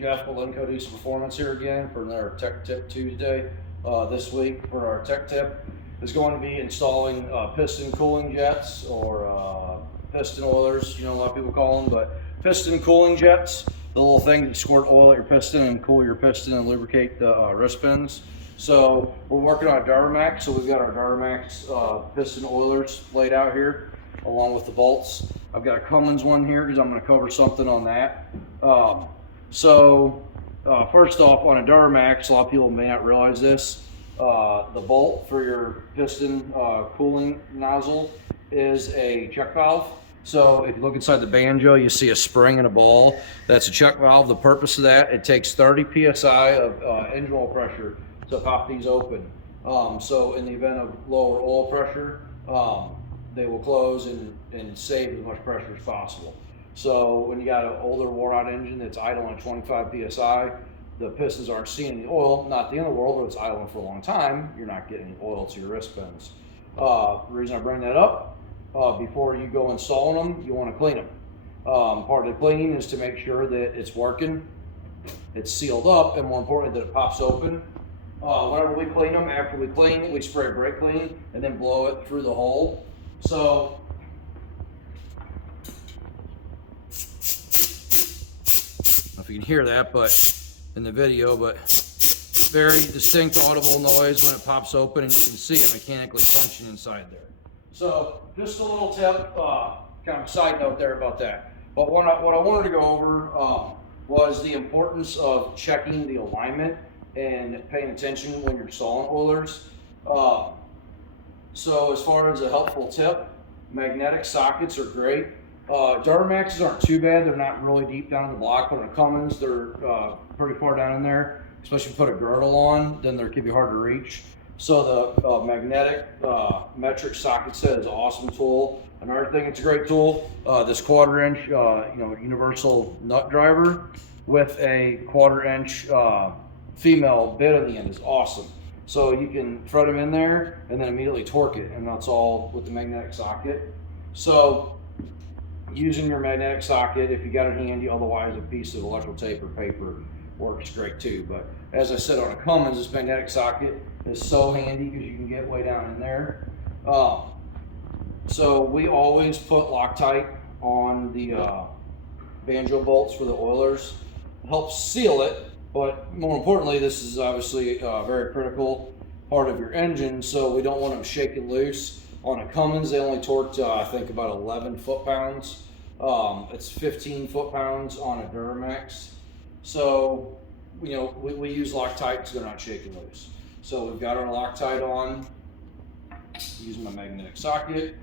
Jeff with Lenco Diesel Performance here again for another Tech Tip Tuesday. This week for our Tech Tip is going to be installing piston cooling jets or piston oilers, you know, a lot of people call them, but piston cooling jets, the little thing that squirt oil at your piston and cool your piston and lubricate the wrist pins. So we're working on a Duramax, so we've got our Duramax piston oilers laid out here along with the bolts. I've got a Cummins one here because I'm going to cover something on that. First off, on a Duramax, a lot of people may not realize this, the bolt for your piston cooling nozzle is a check valve. So if you look inside the banjo, you see a spring and a ball. That's a check valve. The purpose of that, it takes 30 psi of engine oil pressure to pop these open. So in the event of lower oil pressure, they will close and save as much pressure as possible. So when you got an older wore out engine that's idling at 25 psi, the pistons aren't seeing any oil. Not the end of the world, but it's idling for a long time. You're not getting any oil to your wrist pins. The reason I bring that up, before you go installing them, you want to clean them. Part of the cleaning is to make sure that it's working, it's sealed up, and more importantly that it pops open. Whenever we clean them, after we clean, we spray brake clean and then blow it through the hole. So I don't know if you can hear that, but in the video, but very distinct audible noise when it pops open, and you can see it mechanically function inside there. So just a little tip, kind of side note there about that. But what I wanted to go over was the importance of checking the alignment and paying attention when you're installing oilers. So as far as a helpful tip, magnetic sockets are great. Duramaxes aren't too bad. They're not really deep down in the block, but on a Cummins, they're pretty far down in there. Especially if you put a girdle on, then they can be hard to reach. So the magnetic metric socket set is an awesome tool. Another thing, it's a great tool. This 1/4 inch, universal nut driver with a 1/4 inch female bit on the end is awesome. So you can thread them in there and then immediately torque it, and that's all with the magnetic socket. So using your magnetic socket, if you got it handy, otherwise a piece of electrical tape or paper works great too. But as I said, on a Cummins, this magnetic socket is so handy because you can get way down in there. So we always put Loctite on the banjo bolts for the oilers. It helps seal it, but more importantly, this is obviously a very critical part of your engine, so we don't want them shaking loose. On a Cummins, they only torqued, I think, about 11 foot-pounds. It's 15 foot-pounds on a Duramax. So, we use Loctite because they're not shaking loose. So we've got our Loctite on, using my magnetic socket.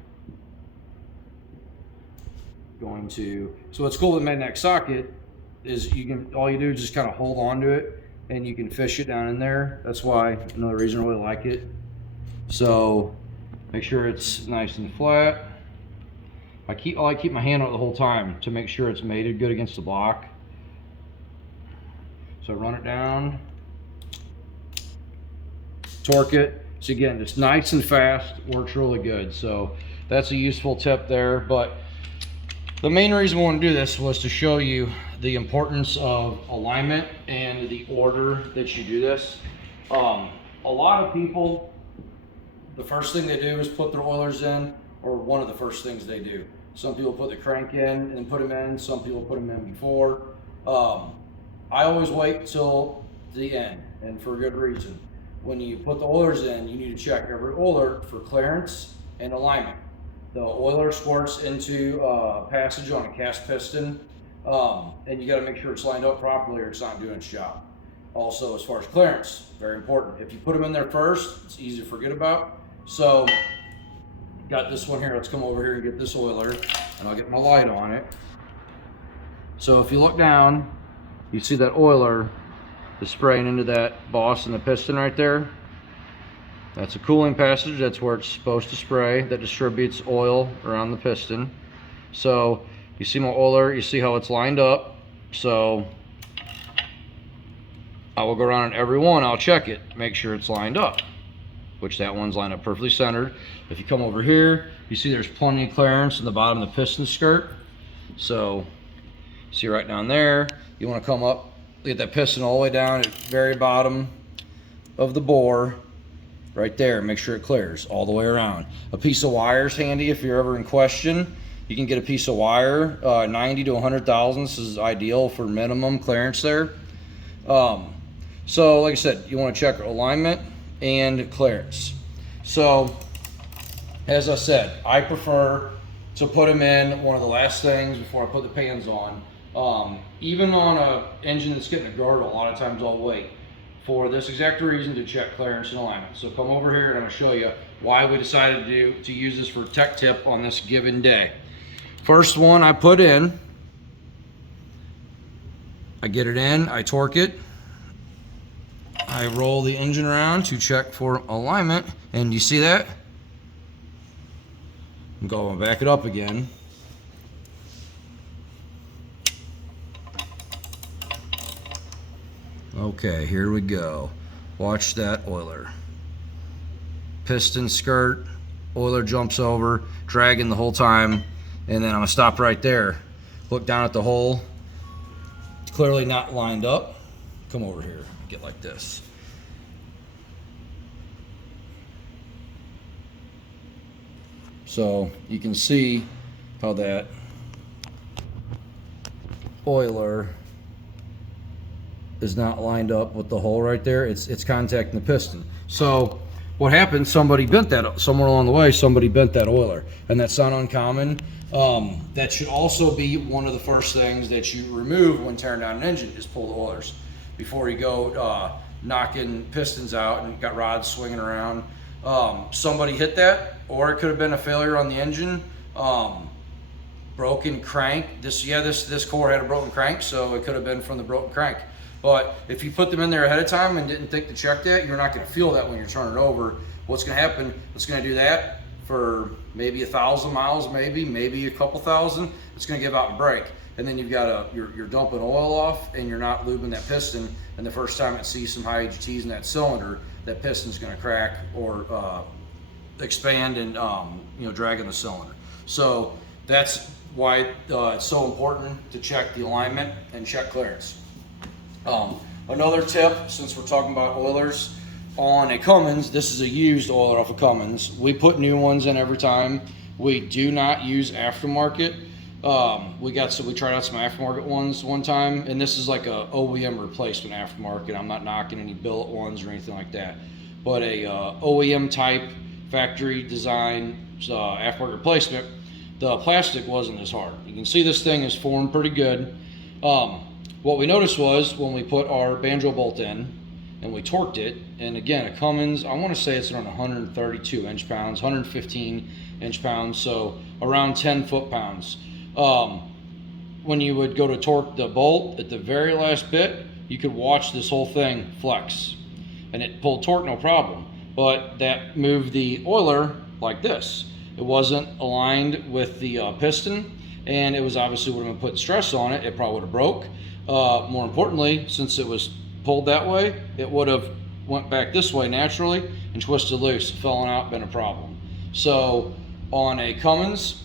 So what's cool with magnetic socket is all you do is just kind of hold on to it and you can fish it down in there. That's why, another reason I really like it. So make sure it's nice and flat. I keep my hand on it the whole time to make sure it's mated good against the block. So run it down, torque it. So again, it's nice and fast, works really good. So that's a useful tip there. But the main reason we want to do this was to show you the importance of alignment and the order that you do this. A lot of people, the first thing they do is put their oilers in, or one of the first things they do. Some people put the crank in and put them in. Some people put them in before. I always wait till the end, and for a good reason. When you put the oilers in, you need to check every oiler for clearance and alignment. The oiler squirts into a passage on a cast piston, and you got to make sure it's lined up properly or it's not doing its job. Also, as far as clearance, very important. If you put them in there first, it's easy to forget about. So, got this one here. Let's come over here and get this oiler, and I'll get my light on it. So if you look down, you see that oiler is spraying into that boss in the piston right there. That's a cooling passage. That's where it's supposed to spray. That distributes oil around the piston. So you see my oiler, you see how it's lined up. So I will go around on every one, I'll check it, make sure it's lined up, which that one's lined up perfectly centered. If you come over here, you see there's plenty of clearance in the bottom of the piston skirt. So see right down there, you want to come up get that piston all the way down at the very bottom of the bore, right there. Make sure it clears all the way around. A piece of wire is handy if you're ever in question. You can get a piece of wire, 90 to 100 thousandths is ideal for minimum clearance there. So like I said, you want to check alignment and clearance. So as I said, I prefer to put them in one of the last things before I put the pans on. Even on a engine that's getting a girdle, a lot of times I'll wait for this exact reason, to check clearance and alignment. So come over here and I'm going to show you why we decided to use this for tech tip on this given day. First one I put in, I get it in, I torque it, I roll the engine around to check for alignment, and you see that? I'm going to back it up again. Okay, here we go. Watch that oiler. Piston skirt, oiler jumps over, dragging the whole time, and then I'm gonna stop right there. Look down at the hole. It's clearly not lined up. Come over here, get like this. So you can see how that oiler is not lined up with the hole right there. It's contacting the piston. So what happened, somebody bent that, somewhere along the way, somebody bent that oiler, and that's not uncommon. That should also be one of the first things that you remove when tearing down an engine, is pull the oilers before you go knocking pistons out and got rods swinging around. Somebody hit that, or it could have been a failure on the engine. Broken crank. This core had a broken crank, so it could have been from the broken crank. But if you put them in there ahead of time and didn't think to check that, you're not going to feel that when you're turning it over. What's going to happen, it's going to do that for maybe 1,000 miles, maybe a couple thousand. It's going to give out and break. And then you've got you're dumping oil off, and you're not lubing that piston. And the first time it sees some high AGTs in that cylinder, that piston's going to crack or expand and drag in the cylinder. So that's why it's so important to check the alignment and check clearance. Another tip, since we're talking about oilers, on a Cummins, this is a used oiler off of Cummins. We put new ones in every time. We do not use aftermarket. We tried out some aftermarket ones one time, and this is like a OEM replacement aftermarket. I'm not knocking any billet ones or anything like that, but a OEM type factory design aftermarket replacement. The plastic wasn't as hard. You can see this thing is formed pretty good. What we noticed was when we put our banjo bolt in and we torqued it, and again, a Cummins, I want to say it's around 132 inch-pounds, 115 inch-pounds, so around 10 foot-pounds. When you would go to torque the bolt at the very last bit, you could watch this whole thing flex, and it pulled torque no problem, but that moved the oiler like this. It wasn't aligned with the piston, and it was obviously would have been putting stress on it. It probably would have broke. More importantly, since it was pulled that way, it would have went back this way naturally and twisted loose, falling out, been a problem. So on a Cummins,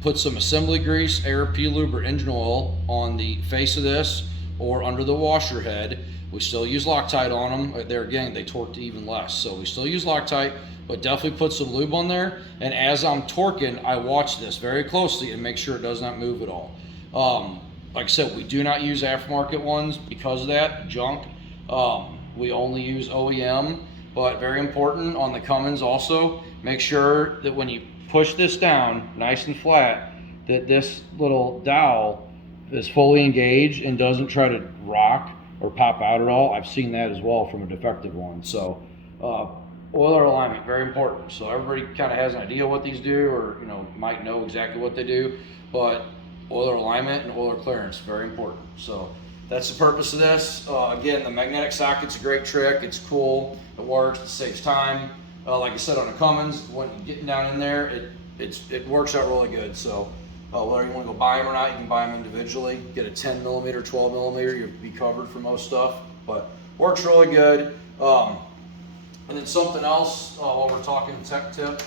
put some assembly grease, air, P-lube, or engine oil on the face of this or under the washer head. We still use Loctite on them. There again, they torqued even less, so we still use Loctite, but definitely put some lube on there. And as I'm torquing, I watch this very closely and make sure it does not move at all. Like I said, we do not use aftermarket ones because of that junk. We only use OEM, but very important on the Cummins also, make sure that when you push this down nice and flat, that this little dowel is fully engaged and doesn't try to rock or pop out at all. I've seen that as well from a defective one. So oiler alignment, very important. So everybody kind of has an idea what these do, or might know exactly what they do, but oiler alignment and oiler clearance, very important. So that's the purpose of this. Again, the magnetic socket's a great trick. It's cool, it works, it saves time. Like I said, on a Cummins, when you're getting down in there, it works out really good. So whether you want to go buy them or not, you can buy them individually. Get a 10 millimeter, 12 millimeter, you'll be covered for most stuff, but works really good. And then something else while we're talking tech tip.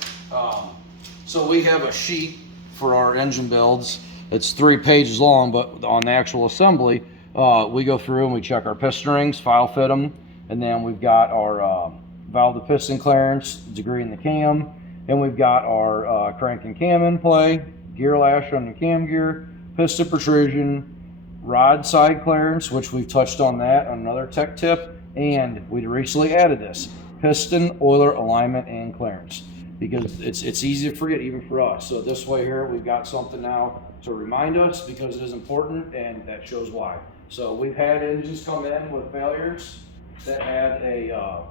So we have a sheet for our engine builds. It's 3 pages long, but on the actual assembly, we go through and we check our piston rings, file fit them, and then we've got our valve to piston clearance, degree in the cam, and we've got our crank and cam in play, gear lash on the cam gear, piston protrusion, rod side clearance, which we've touched on that on another tech tip, and we recently added this, piston, oiler, alignment, and clearance, because it's easy to forget even for us. So this way here, we've got something now to remind us because it is important, and that shows why. So we've had engines come in with failures that had a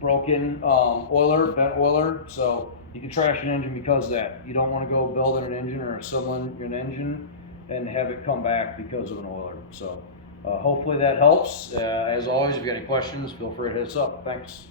broken oiler, bent oiler, so you can trash an engine because of that. You don't want to go building an engine or assembling an engine and have it come back because of an oiler. So hopefully that helps. As always, if you got any questions, feel free to hit us up. Thanks.